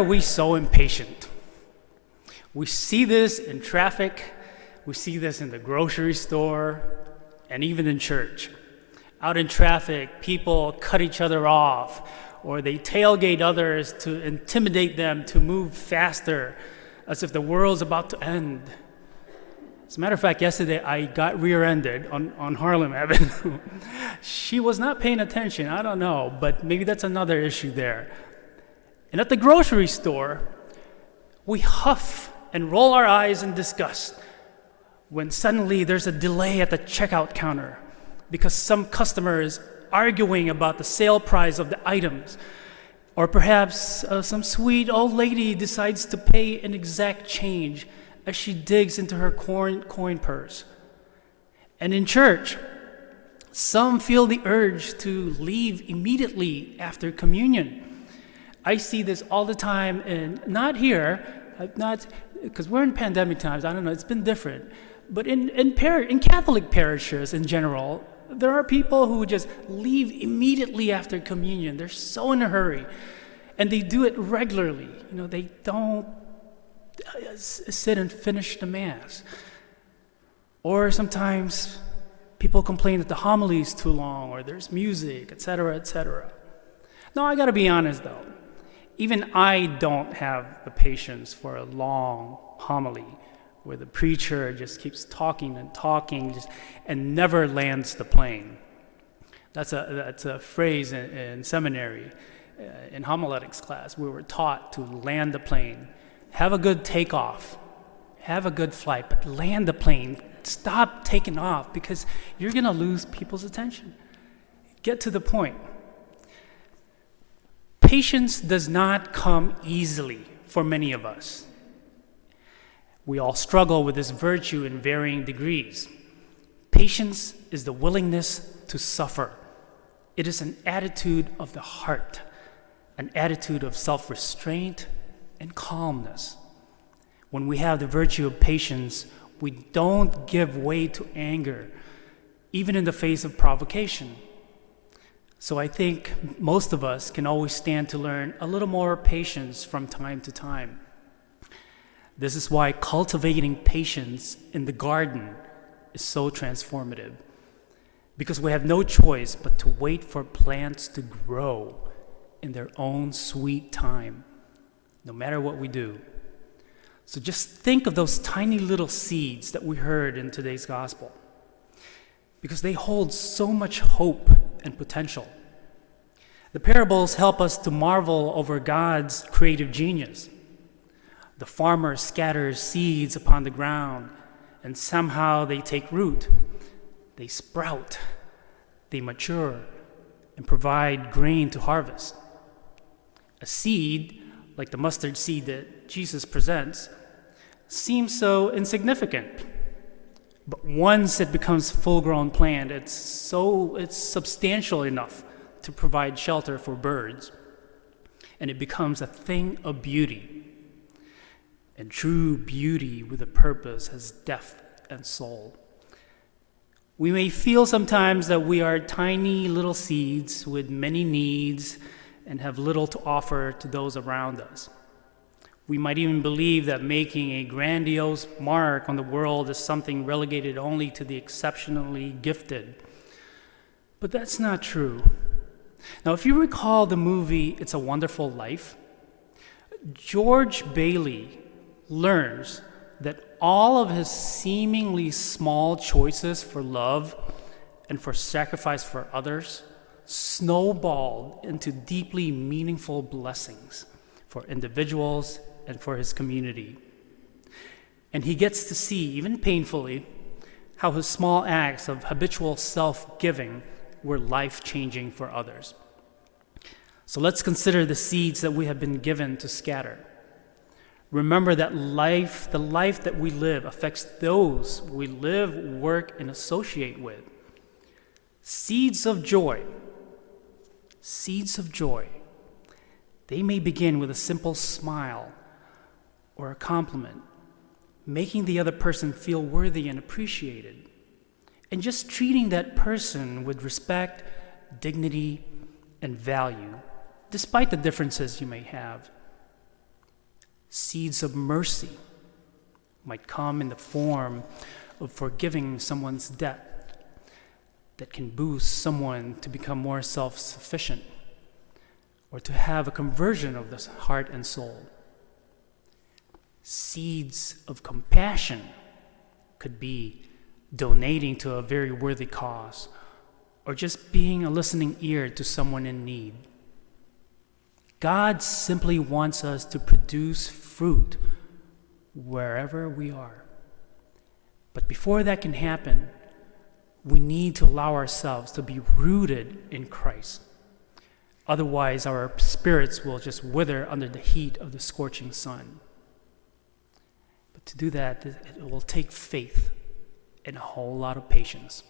are we so impatient? We see this in traffic, we see this in the grocery store, and even in church. Out in traffic, people cut each other off, or they tailgate others to intimidate them to move faster, as if the world's about to end. As a matter of fact, yesterday I got rear-ended on Harlem Avenue. She was not paying attention, I don't know, but maybe that's another issue there. And at the grocery store, we huff and roll our eyes in disgust when suddenly there's a delay at the checkout counter because some customer is arguing about the sale price of the items. Or perhaps some sweet old lady decides to pay an exact change as she digs into her coin purse. And in church, some feel the urge to leave immediately after communion. I see this all the time, and not here, not because we're in pandemic times, I don't know, it's been different. But in Catholic parishes in general, there are people who just leave immediately after communion. They're so in a hurry, and they do it regularly. They don't sit and finish the Mass. Or sometimes people complain that the homily is too long, or there's music, etc., etc. Now, I gotta be honest though, even I don't have the patience for a long homily where the preacher just keeps talking and talking and never lands the plane. That's a phrase in seminary, in homiletics class. We were taught to land the plane. Have a good takeoff, have a good flight, but land the plane. Stop taking off because you're gonna lose people's attention. Get to the point. Patience does not come easily for many of us. We all struggle with this virtue in varying degrees. Patience is the willingness to suffer. It is an attitude of the heart, an attitude of self-restraint and calmness. When we have the virtue of patience, we don't give way to anger, even in the face of provocation. So I think most of us can always stand to learn a little more patience from time to time. This is why cultivating patience in the garden is so transformative, because we have no choice but to wait for plants to grow in their own sweet time, no matter what we do. So just think of those tiny little seeds that we heard in today's gospel, because they hold so much hope and potential. The parables help us to marvel over God's creative genius. The farmer scatters seeds upon the ground, and somehow they take root, they sprout, they mature, and provide grain to harvest. A seed, like the mustard seed that Jesus presents, seems so insignificant. But once it becomes full-grown plant, it's substantial enough to provide shelter for birds, and it becomes a thing of beauty. And true beauty with a purpose has depth and soul. We may feel sometimes that we are tiny little seeds with many needs and have little to offer to those around us. We might even believe that making a grandiose mark on the world is something relegated only to the exceptionally gifted. But that's not true. Now, if you recall the movie It's a Wonderful Life, George Bailey learns that all of his seemingly small choices for love and for sacrifice for others snowballed into deeply meaningful blessings for individuals and for his community. And he gets to see, even painfully, how his small acts of habitual self-giving were life-changing for others. So let's consider the seeds that we have been given to scatter. Remember that the life that we live affects those we live, work, and associate with. Seeds of joy. They may begin with a simple smile or a compliment, making the other person feel worthy and appreciated, and just treating that person with respect, dignity, and value, despite the differences you may have. Seeds of mercy might come in the form of forgiving someone's debt that can boost someone to become more self-sufficient or to have a conversion of the heart and soul. Seeds of compassion could be donating to a very worthy cause or just being a listening ear to someone in need. God simply wants us to produce fruit wherever we are. But before that can happen, we need to allow ourselves to be rooted in Christ. Otherwise, our spirits will just wither under the heat of the scorching sun. But to do that, it will take faith and a whole lot of patience.